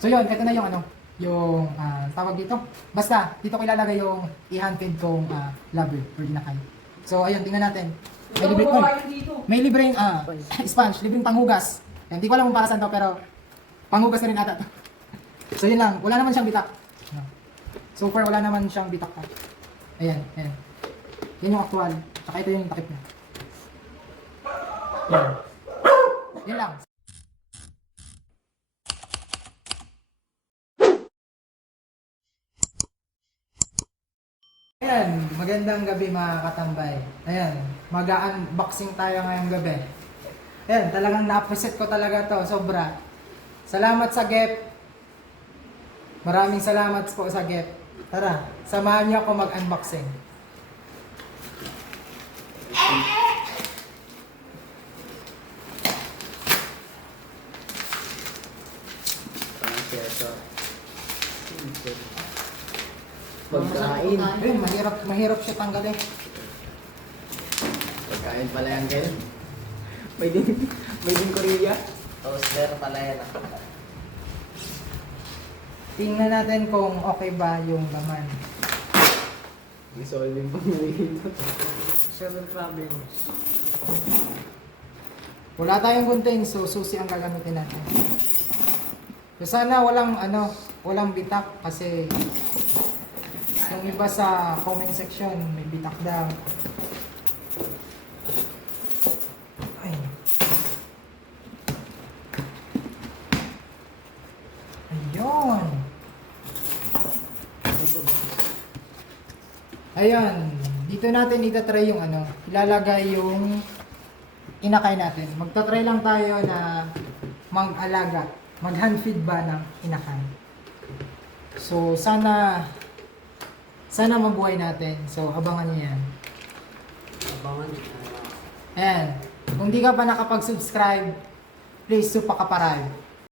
So yun, ito na yung ano, yung tawag dito. Basta, dito ko ilalagay yung i-hand-feed kong lover or inakay. So ayun, tingnan natin. May libreng sponge, libreng panghugas. Hindi ko alam kung para saan to, pero panghugas na rin ata to. So yun lang, wala naman siyang bitak. So far, wala naman siyang bitak pa. Ayan, ayan. Yan yung actual. Tsaka ito yung takip niya. Yan. Yan lang. Ayan, magandang gabi mga katambay. Ayan, mag-unboxing tayo ngayong gabi. Ayan, talagang na-appreciate ko talaga to, sobra. Salamat sa gift. Maraming salamat po sa gift. Tara, samahan niyo ako mag-unboxing. Pagkain. Ayun, mahirap siya tanggalin. Pagkain pala yan kayo. May din Korea. Toaster pala yan. Tingnan natin kung okay ba yung laman. Isolve yung pangyayin. 7 problems. Wala tayong contain, so susi ang gagamitin natin. So sana walang bitak kasi yung iba sa comment section may bitak daw. Ay. Ayun. Ayun. Dito natin itatry yung ilalagay yung inakay natin. Magtatry lang tayo na mag-alaga, mag-hand feed ba ng inakay. So sana mabuhay natin. So abangan niyo yan. Abangan. Ayan. Kung di ka pa nakapag-subscribe, please supakaparay.